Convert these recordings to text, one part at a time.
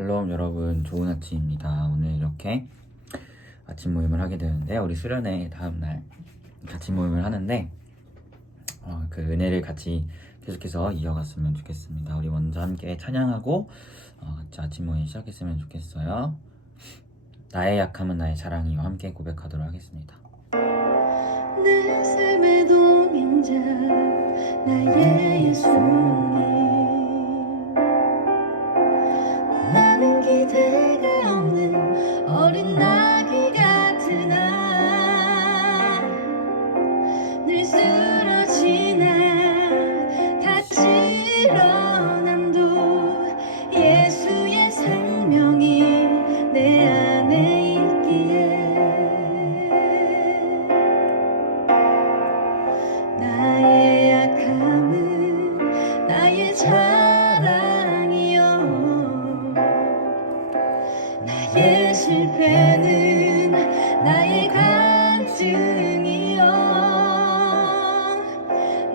샬롬 여러분, 좋은 아침입니다. 오늘 이렇게 아침 모임을 하게 되는데, 우리 수련회 다음날 같이 모임을 하는데 그 은혜를 같이 계속해서 이어갔으면 좋겠습니다. 우리 먼저 함께 찬양하고 같이 아침 모임 시작했으면 좋겠어요. 나의 약함은 나의 자랑이요, 함께 고백하도록 하겠습니다. 내 삶의 동행자 나의 예수님, 나는 기대가 없는 어린 나귀 같으나 늘 쓰러지나 다치 일어남도 예수의 생명이 내 안에 있기에 나의 약함은 나의 자랑이요, 나의 실패는 나의 간증이요,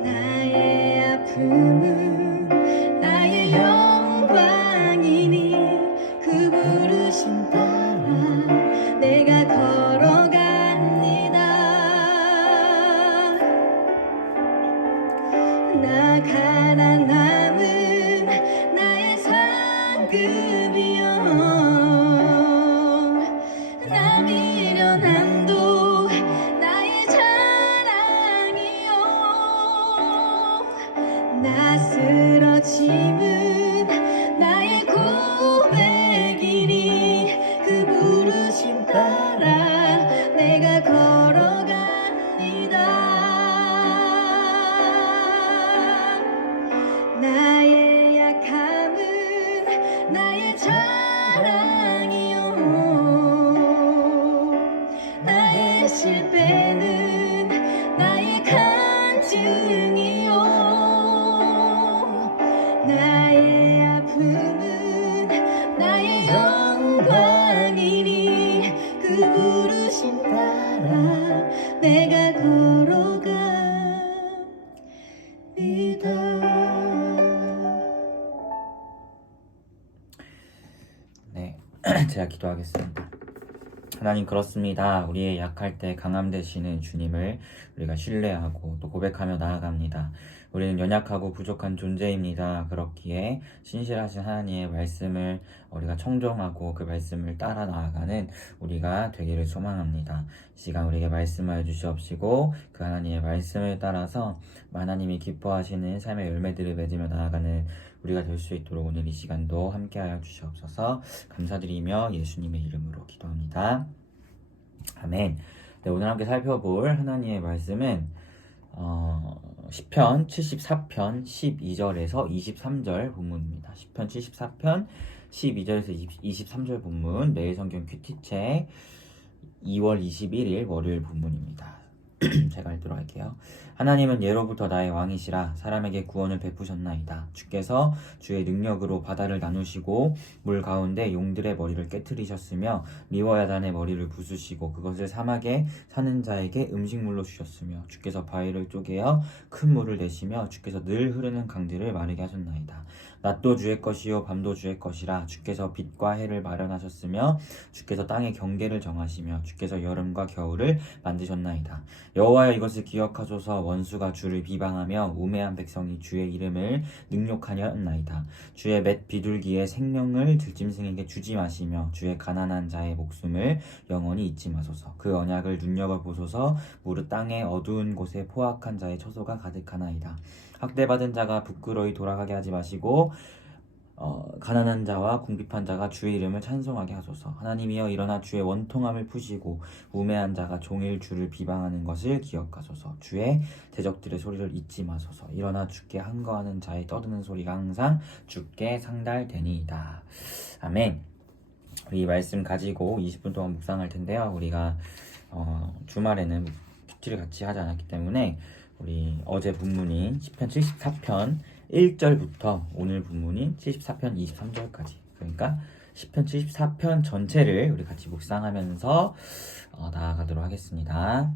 나의 아픔은 나의 영광이니 그 부르심 따라 내가 걸어갑니다. 나 가난함은 나의 상급이요, 나 미련함도 나의 자랑이요, 나 쓰러짐은 나의 고백이니 그 부르심 따라 내가 걸어갑니다. 나의 약함은 나의 자랑이요, 나의 실패는 나의 간증이요, 나의 아픔은 나의 영광이니 그 부르심 따라 내가 걸어갑니다. 네, 제가 기도하겠습니다. 하나님, 그렇습니다. 우리의 약할 때 강함 되시는 주님을 우리가 신뢰하고 또 고백하며 나아갑니다. 우리는 연약하고 부족한 존재입니다. 그렇기에 신실하신 하나님의 말씀을 우리가 청종하고 그 말씀을 따라 나아가는 우리가 되기를 소망합니다. 이 시간 우리에게 말씀하여 주시옵시고 그 하나님의 말씀을 따라서 하나님이 기뻐하시는 삶의 열매들을 맺으며 나아가는 우리가 될 수 있도록 오늘 이 시간도 함께하여 주시옵소서. 감사드리며 예수님의 이름으로 기도합니다. 아멘. 네, 오늘 함께 살펴볼 하나님의 말씀은 시편 74편 12절에서 23절 본문입니다. 시편 74편 12절에서 23절 본문, 매일 성경 큐티책 2월 21일 월요일 본문입니다. 제가 읽도록 할게요. 하나님은 예로부터 나의 왕이시라. 사람에게 구원을 베푸셨나이다. 주께서 주의 능력으로 바다를 나누시고 물 가운데 용들의 머리를 깨트리셨으며 리워야단의 머리를 부수시고 그것을 사막에 사는 자에게 음식물로 주셨으며 주께서 바위를 쪼개어 큰 물을 내시며 주께서 늘 흐르는 강들을 마르게 하셨나이다. 낮도 주의 것이요 밤도 주의 것이라. 주께서 빛과 해를 마련하셨으며 주께서 땅의 경계를 정하시며 주께서 여름과 겨울을 만드셨나이다. 여호와여, 이것을 기억하소서. 원수가 주를 비방하며 우매한 백성이 주의 이름을 능욕하려 했나이다. 주의 맷 비둘기의 생명을 들짐승에게 주지 마시며 주의 가난한 자의 목숨을 영원히 잊지 마소서. 그 언약을 눈여겨보소서. 무릇 땅의 어두운 곳에 포악한 자의 처소가 가득하나이다. 학대받은 자가 부끄러이 돌아가게 하지 마시고 가난한 자와 궁핍한 자가 주의 이름을 찬송하게 하소서. 하나님이여, 일어나 주의 원통함을 푸시고 우매한 자가 종일 주를 비방하는 것을 기억하소서. 주의 대적들의 소리를 잊지 마소서. 일어나 주께 항거하는 자의 떠드는 소리가 항상 주께 상달되니이다. 아멘. 우리 이 말씀 가지고 20분 동안 묵상할 텐데요. 우리가 주말에는 큐티를 같이 하지 않았기 때문에 우리 어제 본문인 시편 74편 1절부터 오늘 본문인 74편 23절까지, 그러니까 시편 74편 전체를 우리 같이 묵상하면서 나아가도록 하겠습니다.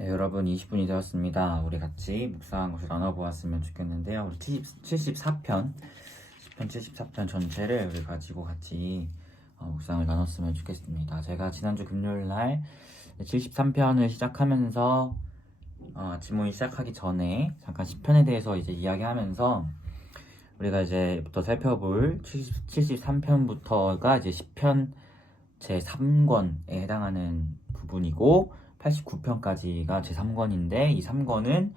네, 여러분 20분이 되었습니다. 우리 같이 묵상한 것을 나눠보았으면 좋겠는데요. 우리 74편, 10편 74편 전체를 우리 가지고 같이 묵상을 나눴으면 좋겠습니다. 제가 지난주 금요일 날 73편을 시작하면서 지문이 시작하기 전에 잠깐 10편에 대해서 이제 이야기하면서 우리가 이제부터 살펴볼 73편부터가 이제 10편 제3권에 해당하는 부분이고 89편까지가 제3권인데 이 3권은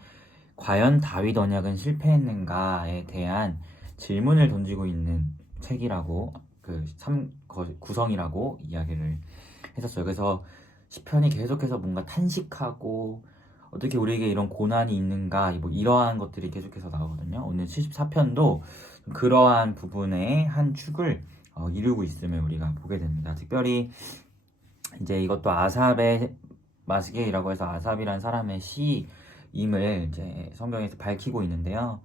과연 다윗 언약은 실패했는가에 대한 질문을 던지고 있는 책이라고 구성이라고 이야기를 했었어요. 그래서 10편이 계속해서 뭔가 탄식하고 어떻게 우리에게 이런 고난이 있는가 뭐 이러한 것들이 계속해서 나오거든요. 오늘 74편도 그러한 부분의 한 축을 이루고 있음을 우리가 보게 됩니다. 특별히 이제 이것도 아삽의 마스게이라고 해서 아삽이란 사람의 시임을 이제 성경에서 밝히고 있는데요.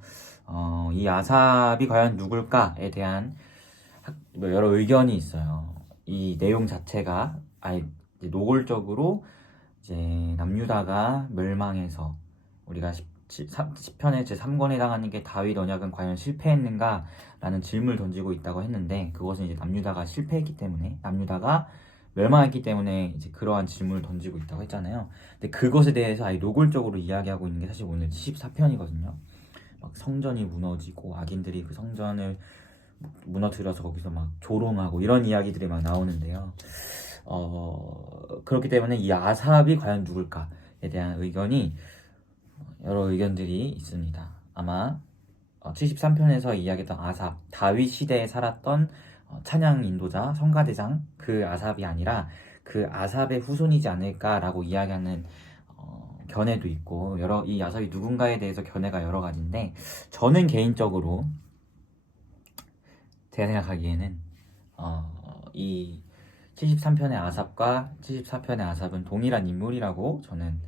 이 아삽이 과연 누굴까에 대한 여러 의견이 있어요. 이 내용 자체가 이제 노골적으로 이제 남유다가 멸망해서 우리가 10편의 제3권에 해당하는 게 다윗 언약은 과연 실패했는가 라는 질문을 던지고 있다고 했는데 그것은 이제 남유다가 실패했기 때문에 남유다가 멸망했기 때문에 이제 그러한 질문을 던지고 있다고 했잖아요. 근데 그것에 대해서 아예 노골적으로 이야기하고 있는 게 사실 오늘 74편이거든요. 막 성전이 무너지고 악인들이 그 성전을 무너뜨려서 거기서 막 조롱하고 이런 이야기들이 막 나오는데요. 그렇기 때문에 이 아삽이 과연 누굴까에 대한 의견이 여러 의견들이 있습니다. 아마 73편에서 이야기했던 아삽, 다윗 시대에 살았던 찬양 인도자, 성가대장 그 아삽이 아니라 그 아삽의 후손이지 않을까라고 이야기하는 견해도 있고 이 아삽이 누군가에 대해서 견해가 여러 가지인데 저는 개인적으로 제가 생각하기에는 이 73편의 아삽과 74편의 아삽은 동일한 인물이라고 저는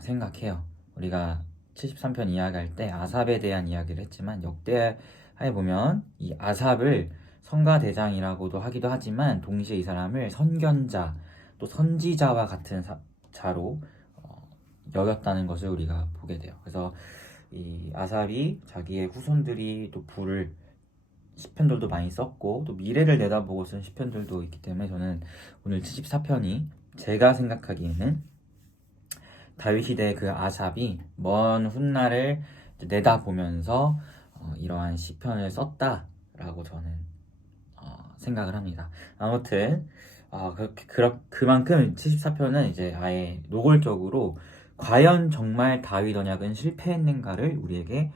생각해요. 우리가 73편 이야기할 때 아삽에 대한 이야기를 했지만 역대하에 보면 이 아삽을 성가대장이라고도 하기도 하지만 동시에 이 사람을 선견자 또 선지자와 같은 자로 여겼다는 것을 우리가 보게 돼요. 그래서 이 아삽이 자기의 후손들이 또 부를 시편들도 많이 썼고 또 미래를 내다보고 쓴 시편들도 있기 때문에 저는 오늘 74편이 제가 생각하기에는 다윗 시대의 그 아삽이 먼 훗날을 내다보면서 이러한 시편을 썼다라고 저는 생각을 합니다. 아무튼 그만큼 74편은 이제 아예 노골적으로 과연 정말 다윗 언약은 실패했는가를 우리에게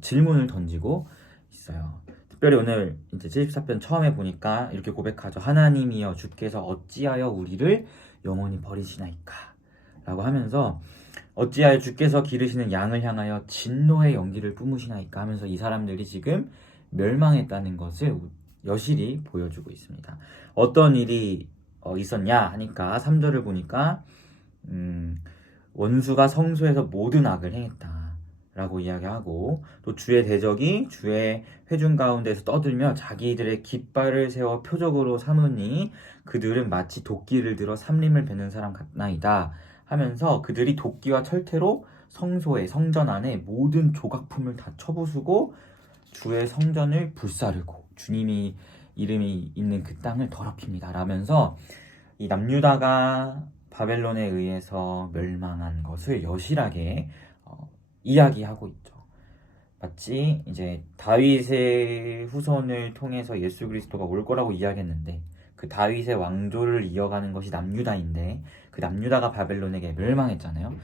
질문을 던지고 있어요. 특별히 오늘 이제 74편 처음에 보니까 이렇게 고백하죠. 하나님이여 주께서 어찌하여 우리를 영원히 버리시나이까 라고 하면서 어찌하여 주께서 기르시는 양을 향하여 진노의 연기를 뿜으시나이까 하면서 이 사람들이 지금 멸망했다는 것을 여실히 보여주고 있습니다. 어떤 일이 있었냐 하니까 3절을 보니까 원수가 성소에서 모든 악을 행했다 라고 이야기하고 또 주의 대적이 주의 회중 가운데서 떠들며 자기들의 깃발을 세워 표적으로 삼으니 그들은 마치 도끼를 들어 삼림을 베는 사람 같나이다 하면서 그들이 도끼와 철퇴로 성전 안에 모든 조각품을 다 쳐부수고 주의 성전을 불사르고 주님이 이름이 있는 그 땅을 더럽힙니다 라면서 이 남유다가 바벨론에 의해서 멸망한 것을 여실하게 이야기하고 있죠. 마치 이제 다윗의 후손을 통해서 예수 그리스도가 올 거라고 이야기했는데 그 다윗의 왕조를 이어가는 것이 남유다인데 그 남유다가 바벨론에게 멸망했잖아요.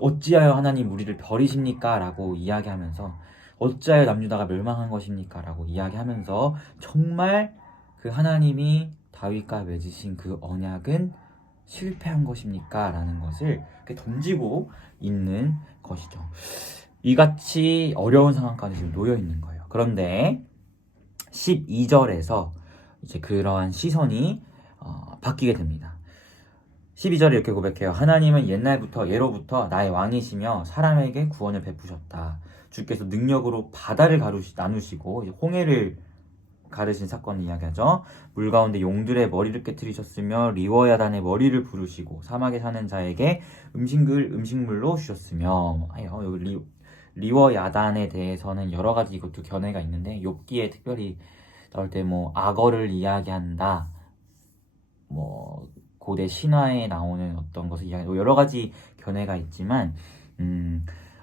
어찌하여 하나님 우리를 버리십니까? 라고 이야기하면서 어찌하여 남유다가 멸망한 것입니까? 라고 이야기하면서 정말 그 하나님이 다윗과 맺으신 그 언약은 실패한 것입니까? 라는 것을 이렇게 던지고 있는 것이죠. 이같이 어려운 상황까지 지금 놓여 있는 거예요. 그런데 12절에서 이제 그러한 시선이 바뀌게 됩니다. 12절에 이렇게 고백해요. 하나님은 옛날부터 예로부터 나의 왕이시며 사람에게 구원을 베푸셨다. 주께서 능력으로 바다를 나누시고 홍해를 가르신 사건을 이야기하죠. 물 가운데 용들의 머리를 깨뜨리셨으며 리워야단의 머리를 부르시고 사막에 사는 자에게 음식물로 주셨으며. 여기 리워야단에 대해서는 여러 가지 이것도 견해가 있는데 욥기에 특별히 나올 때 뭐 악어를 이야기한다, 뭐 고대 신화에 나오는 어떤 것을 이야기, 여러 가지 견해가 있지만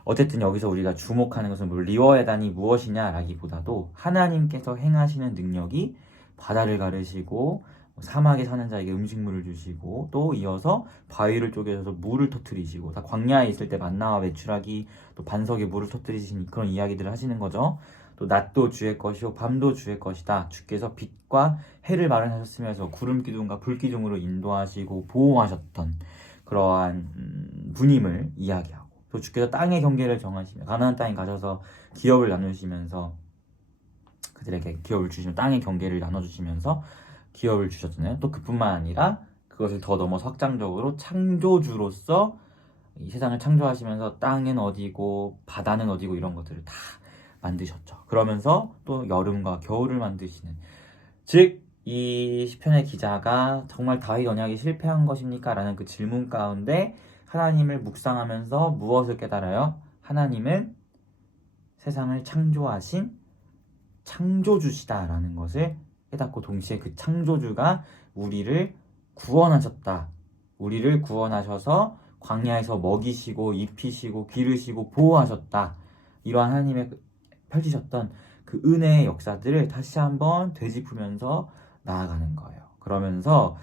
어쨌든 여기서 우리가 주목하는 것은 뭐 리워야단이 무엇이냐라기보다도 하나님께서 행하시는 능력이 바다를 가르시고 사막에 사는 자에게 음식물을 주시고 또 이어서 바위를 쪼개서 물을 터뜨리시고, 다 광야에 있을 때 만나와 메추라기 또 반석에 물을 터뜨리신 그런 이야기들을 하시는 거죠. 또 낮도 주의 것이요 밤도 주의 것이다. 주께서 빛과 해를 마련하셨으면서 구름 기둥과 불 기둥으로 인도하시고 보호하셨던 그러한 분임을 이야기하고, 또 주께서 땅의 경계를 정하시며 가나안 땅에 가셔서 기업을 나누시면서 그들에게 기업을 주시며 땅의 경계를 나눠주시면서 기업을 주셨잖아요. 또 그뿐만 아니라 그것을 더 넘어서 확장적으로 창조주로서 이 세상을 창조하시면서 땅은 어디고 바다는 어디고 이런 것들을 다 만드셨죠. 그러면서 또 여름과 겨울을 만드시는, 즉 이 시편의 기자가 정말 다윗 언약이 실패한 것입니까? 라는 그 질문 가운데 하나님을 묵상하면서 무엇을 깨달아요? 하나님은 세상을 창조하신 창조주시다라는 것을 깨닫고, 동시에 그 창조주가 우리를 구원하셨다. 우리를 구원하셔서 광야에서 먹이시고 입히시고 기르시고 보호하셨다. 이러한 하나님의 펼치셨던 그 은혜의 역사들을 다시 한번 되짚으면서 나아가는 거예요. 그러면서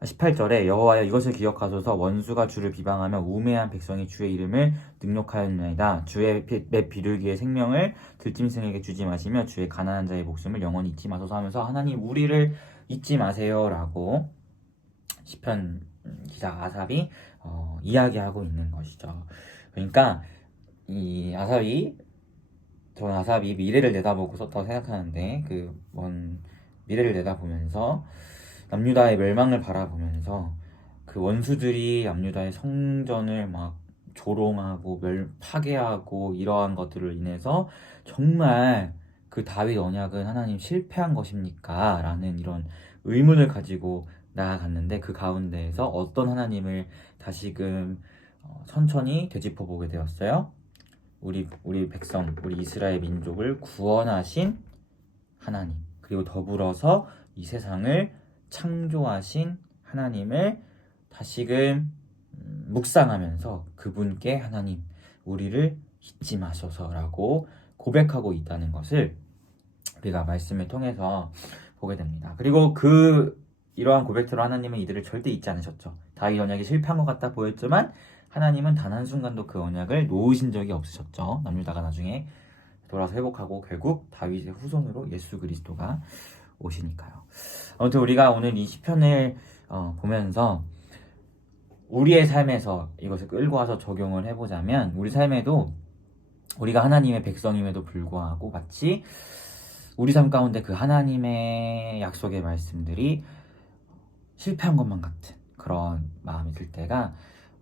18절에 여호와여 이것을 기억하소서 원수가 주를 비방하며 우매한 백성이 주의 이름을 능욕하였나이다. 주의 몇 비둘기의 생명을 들짐승에게 주지 마시며 주의 가난한 자의 목숨을 영원히 잊지 마소서 하면서 하나님 우리를 잊지 마세요 라고 시편 기자 아삽이 이야기하고 있는 것이죠. 그러니까 이 저는 아삽이 미래를 내다보고 썼다고 생각하는데, 그 먼 미래를 내다보면서 남유다의 멸망을 바라보면서 그 원수들이 남유다의 성전을 막 조롱하고 파괴하고 이러한 것들을 인해서 정말 그 다윗 언약은 하나님 실패한 것입니까? 라는 이런 의문을 가지고 나아갔는데, 그 가운데에서 어떤 하나님을 다시금 천천히 되짚어 보게 되었어요. 우리 백성, 우리 이스라엘 민족을 구원하신 하나님, 그리고 더불어서 이 세상을 창조하신 하나님을 다시금 묵상하면서 그분께 하나님 우리를 잊지 마소서라고 고백하고 있다는 것을 우리가 말씀을 통해서 보게 됩니다. 그리고 이러한 고백대로 하나님은 이들을 절대 잊지 않으셨죠. 다윗 언약이 실패한 것 같다 보였지만 하나님은 단 한순간도 그 언약을 놓으신 적이 없으셨죠. 남유다가 나중에 돌아서 회복하고 결국 다윗의 후손으로 예수 그리스도가 오시니까요. 아무튼 우리가 오늘 이 시편을 보면서 우리의 삶에서 이것을 끌고 와서 적용을 해보자면, 우리 삶에도 우리가 하나님의 백성임에도 불구하고 마치 우리 삶 가운데 그 하나님의 약속의 말씀들이 실패한 것만 같은 그런 마음이 들 때가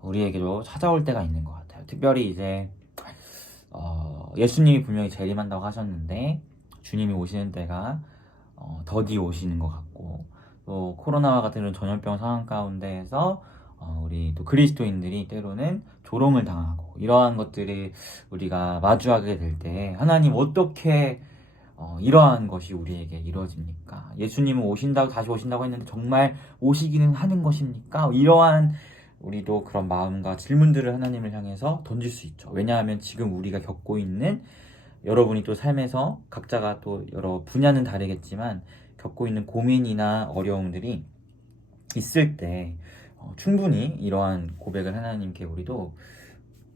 우리에게도 찾아올 때가 있는 것 같아요. 특별히 이제 예수님이 분명히 재림한다고 하셨는데 주님이 오시는 때가 더디 오시는 것 같고, 또 코로나와 같은 전염병 상황 가운데에서 우리 또 그리스도인들이 때로는 조롱을 당하고 이러한 것들이 우리가 마주하게 될 때 하나님 어떻게 이러한 것이 우리에게 이루어집니까? 예수님은 다시 오신다고 했는데 정말 오시기는 하는 것입니까? 이러한 우리도 그런 마음과 질문들을 하나님을 향해서 던질 수 있죠. 왜냐하면 지금 우리가 겪고 있는, 여러분이 또 삶에서 각자가 또 여러 분야는 다르겠지만 겪고 있는 고민이나 어려움들이 있을 때 충분히 이러한 고백을 하나님께 우리도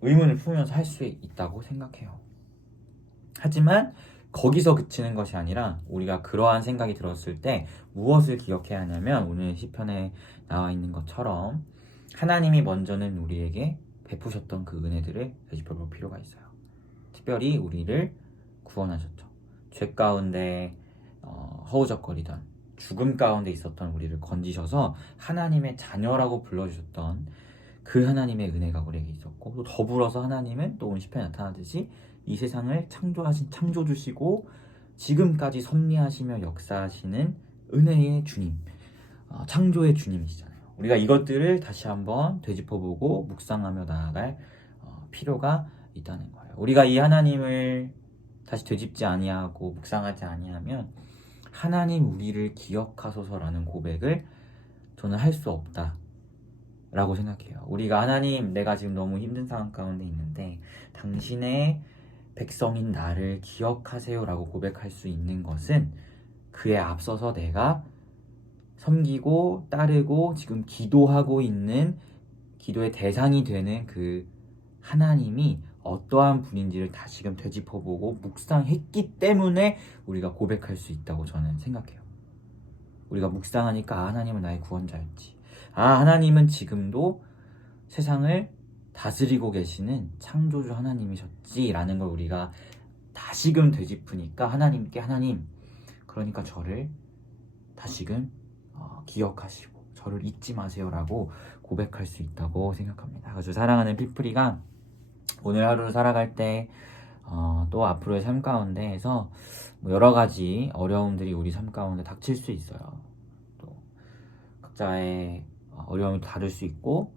의문을 품으면서 할 수 있다고 생각해요. 하지만 거기서 그치는 것이 아니라 우리가 그러한 생각이 들었을 때 무엇을 기억해야 하냐면, 오늘 시편에 나와 있는 것처럼 하나님이 먼저는 우리에게 베푸셨던 그 은혜들을 되짚어볼 필요가 있어요. 특별히 우리를 구원하셨죠. 죄 가운데 허우적거리던, 죽음 가운데 있었던 우리를 건지셔서 하나님의 자녀라고 불러주셨던 그 하나님의 은혜가 우리에게 있었고, 또 더불어서 하나님은 또 오늘 시편에 나타나듯이 이 세상을 창조하신 창조주시고 지금까지 섭리하시며 역사하시는 은혜의 주님, 창조의 주님이시잖아요. 우리가 이것들을 다시 한번 되짚어보고 묵상하며 나아갈 필요가 있다는 거예요. 우리가 이 하나님을 다시 되짚지 아니하고 묵상하지 아니하면 하나님 우리를 기억하소서라는 고백을 저는 할 수 없다라고 생각해요. 우리가 하나님, 내가 지금 너무 힘든 상황 가운데 있는데 당신의 백성인 나를 기억하세요라고 고백할 수 있는 것은 그에 앞서서 내가 섬기고 따르고 지금 기도하고 있는 기도의 대상이 되는 그 하나님이 어떠한 분인지를 다시금 되짚어보고 묵상했기 때문에 우리가 고백할 수 있다고 저는 생각해요. 우리가 묵상하니까 하나님은 나의 구원자였지. 하나님은 지금도 세상을 다스리고 계시는 창조주 하나님이셨지라는 걸 우리가 다시금 되짚으니까 하나님께 하나님, 그러니까 저를 다시금 기억하시고 저를 잊지 마세요라고 고백할 수 있다고 생각합니다. 그래서 사랑하는 피프리가 오늘 하루를 살아갈 때 또 앞으로의 삶 가운데에서 여러 가지 어려움들이 우리 삶 가운데 닥칠 수 있어요. 또 각자의 어려움이 다를 수 있고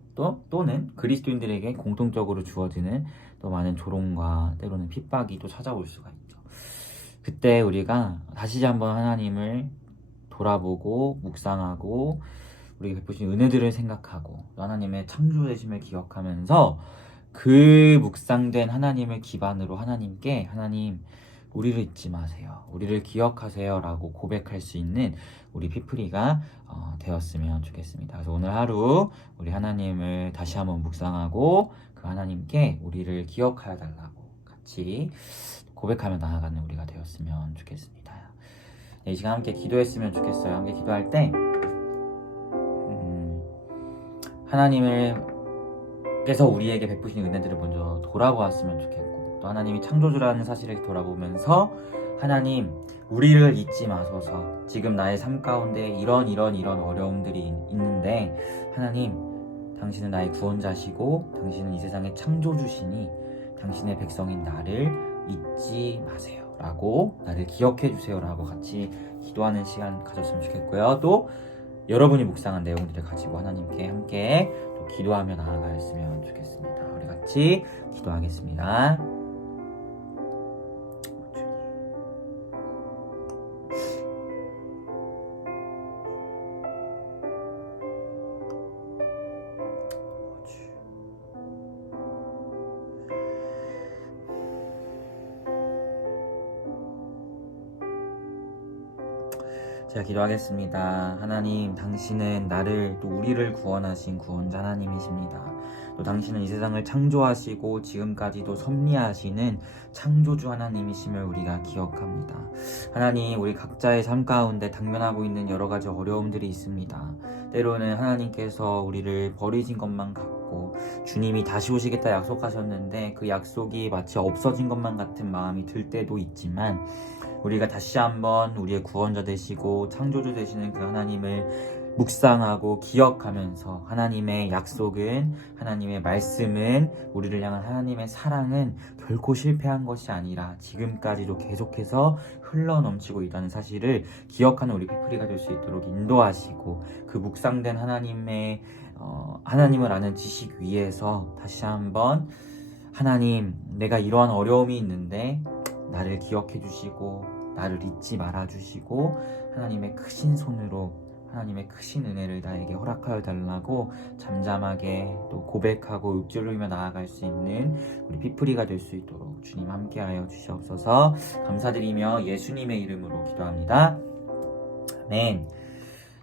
또는 그리스도인들에게 공통적으로 주어지는 또 많은 조롱과 때로는 핍박이 또 찾아올 수가 있죠. 그때 우리가 다시 한번 하나님을 돌아보고 묵상하고 우리가 베푸신 은혜들을 생각하고 하나님의 창조되심을 기억하면서 그 묵상된 하나님을 기반으로 하나님께 하나님 우리를 잊지 마세요, 우리를 기억하세요 라고 고백할 수 있는 우리 피프리가 되었으면 좋겠습니다. 그래서 오늘 하루 우리 하나님을 다시 한번 묵상하고 그 하나님께 우리를 기억하여 달라고 같이 고백하며 나아가는 우리가 되었으면 좋겠습니다. 이 시간 함께 기도했으면 좋겠어요. 함께 기도할 때 하나님께서 우리에게 베푸신 은혜들을 먼저 돌아보았으면 좋겠고, 또 하나님이 창조주라는 사실을 돌아보면서 하나님 우리를 잊지 마소서, 지금 나의 삶 가운데 이런 어려움들이 있는데 하나님 당신은 나의 구원자시고 당신은 이 세상의 창조주시니 당신의 백성인 나를 잊지 마세요 라고, 나를 기억해 주세요 라고 같이 기도하는 시간 가졌으면 좋겠고요. 또 여러분이 묵상한 내용들을 가지고 하나님께 함께 또 기도하며 나아가였으면 좋겠습니다. 우리 같이 기도하겠습니다. 제가 기도하겠습니다. 하나님, 당신은 나를 또 우리를 구원하신 구원자 하나님이십니다. 또 당신은 이 세상을 창조하시고 지금까지도 섭리하시는 창조주 하나님이심을 우리가 기억합니다. 하나님, 우리 각자의 삶 가운데 당면하고 있는 여러 가지 어려움들이 있습니다. 때로는 하나님께서 우리를 버리신 것만 같고 주님이 다시 오시겠다 약속하셨는데 그 약속이 마치 없어진 것만 같은 마음이 들 때도 있지만, 우리가 다시 한번 우리의 구원자 되시고 창조주 되시는 그 하나님을 묵상하고 기억하면서 하나님의 약속은, 하나님의 말씀은, 우리를 향한 하나님의 사랑은 결코 실패한 것이 아니라 지금까지도 계속해서 흘러넘치고 있다는 사실을 기억하는 우리 피프리가 될 수 있도록 인도하시고, 그 묵상된 하나님을 아는 지식 위에서 다시 한번 하나님, 내가 이러한 어려움이 있는데 나를 기억해 주시고 나를 잊지 말아 주시고 하나님의 크신 손으로 하나님의 크신 은혜를 나에게 허락하여 달라고 잠잠하게 또 고백하고 읊조리며 나아갈 수 있는 우리 피프리가 될 수 있도록 주님 함께하여 주시옵소서. 감사드리며 예수님의 이름으로 기도합니다. 아멘.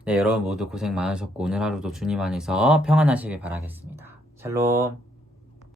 네, 여러분 모두 고생 많으셨고 오늘 하루도 주님 안에서 평안하시길 바라겠습니다. 샬롬.